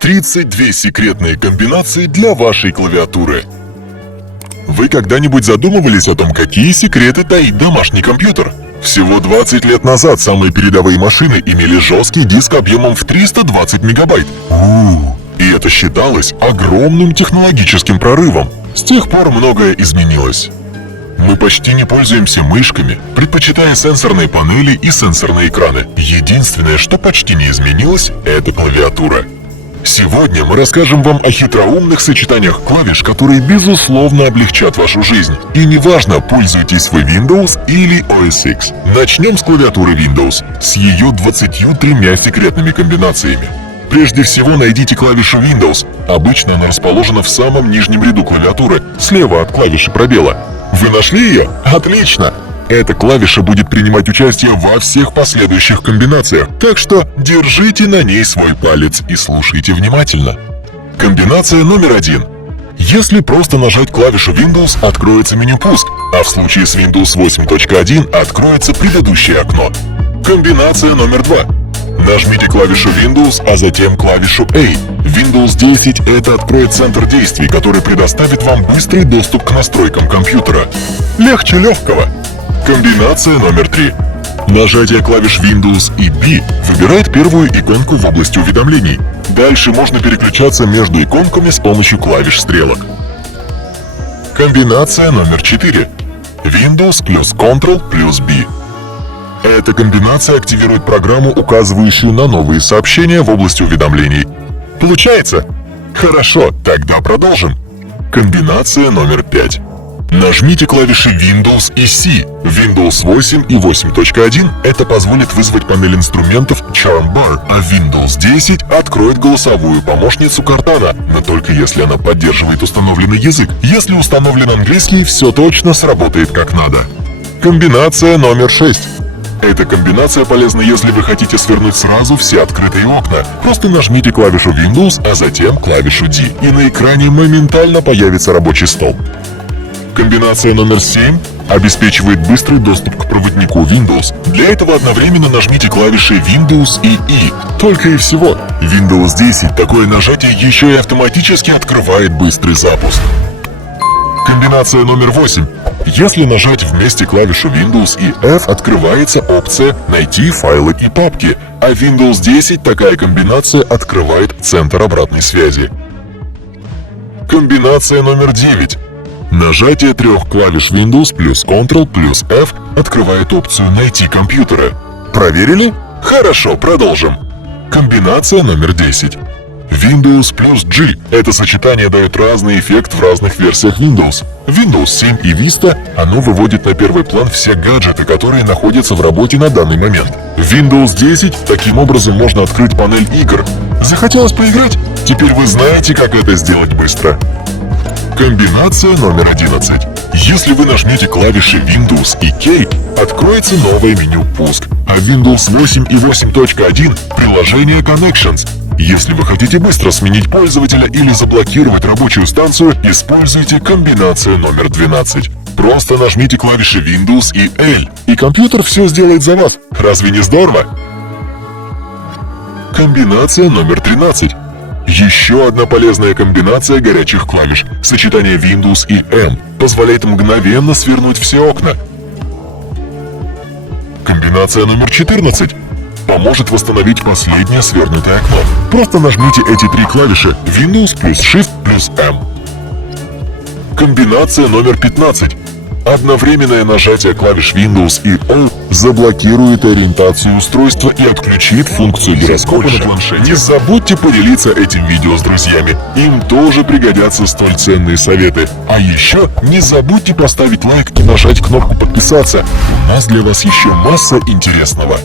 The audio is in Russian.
32 секретные комбинации для вашей клавиатуры. Вы когда-нибудь задумывались о том, какие секреты таит домашний компьютер? Всего 20 лет назад самые передовые машины имели жесткий диск объемом в 320 мегабайт. И это считалось огромным технологическим прорывом. С тех пор многое изменилось. Мы почти не пользуемся мышками, предпочитая сенсорные панели и сенсорные экраны. Единственное, что почти не изменилось, это клавиатура. Сегодня мы расскажем вам о хитроумных сочетаниях клавиш, которые безусловно облегчат вашу жизнь. И неважно, пользуетесь вы Windows или OS X. Начнем с клавиатуры Windows, с ее 23 секретными комбинациями. Прежде всего найдите клавишу Windows. Обычно она расположена в самом нижнем ряду клавиатуры, слева от клавиши пробела. Вы нашли ее? Отлично! Эта клавиша будет принимать участие во всех последующих комбинациях, так что держите на ней свой палец и слушайте внимательно. Комбинация номер 1. Если просто нажать клавишу Windows, откроется меню «Пуск», а в случае с Windows 8.1 откроется предыдущее окно. Комбинация номер 2. Нажмите клавишу Windows, а затем клавишу A. Windows 10 — это откроет центр действий, который предоставит вам быстрый доступ к настройкам компьютера. Легче легкого. Комбинация номер 3. Нажатие клавиш Windows и B выбирает первую иконку в области уведомлений. Дальше можно переключаться между иконками с помощью клавиш стрелок. Комбинация номер 4. Windows плюс Ctrl плюс B. Эта комбинация активирует программу, указывающую на новые сообщения в области уведомлений. Получается? Хорошо, тогда продолжим. Комбинация номер 5. Нажмите клавиши Windows и C. Windows 8 и 8.1 это позволит вызвать панель инструментов Charm Bar, а Windows 10 откроет голосовую помощницу Cortana, но только если она поддерживает установленный язык. Если установлен английский, все точно сработает как надо. Комбинация номер 6. Эта комбинация полезна, если вы хотите свернуть сразу все открытые окна. Просто нажмите клавишу Windows, а затем клавишу D, и на экране моментально появится рабочий стол. Комбинация номер 7 обеспечивает быстрый доступ к проводнику Windows. Для этого одновременно нажмите клавиши Windows и E. Только и всего. Windows 10 такое нажатие еще и автоматически открывает быстрый запуск. Комбинация номер 8. Если нажать вместе клавишу Windows и F, открывается опция «Найти файлы и папки», а в Windows 10 такая комбинация открывает центр обратной связи. Комбинация номер 9. Нажатие трех клавиш Windows плюс Ctrl плюс F открывает опцию «Найти компьютеры». Проверили? Хорошо, продолжим. Комбинация номер 10. Windows плюс G. Это сочетание дает разный эффект в разных версиях Windows. Windows 7 и Vista оно выводит на первый план все гаджеты, которые находятся в работе на данный момент. В Windows 10 таким образом можно открыть панель игр. Захотелось поиграть? Теперь вы знаете, как это сделать быстро. Комбинация номер 11. Если вы нажмете клавиши Windows и K, откроется новое меню «Пуск», а в Windows 8 и 8.1 приложение Connections. Если вы хотите быстро сменить пользователя или заблокировать рабочую станцию, используйте комбинацию номер 12. Просто нажмите клавиши Windows и L, и компьютер все сделает за вас. Разве не здорово? Комбинация номер 13. Еще одна полезная комбинация горячих клавиш. Сочетание Windows и M позволяет мгновенно свернуть все окна. Комбинация номер 14. Поможет восстановить последнее свернутое окно. Просто нажмите эти три клавиши Windows плюс Shift плюс M. Комбинация номер 15. Одновременное нажатие клавиш Windows и O заблокирует ориентацию устройства и отключит функцию гироскопа на планшете. Не забудьте поделиться этим видео с друзьями. Им тоже пригодятся столь ценные советы. А еще не забудьте поставить лайк и нажать кнопку подписаться. У нас для вас еще масса интересного.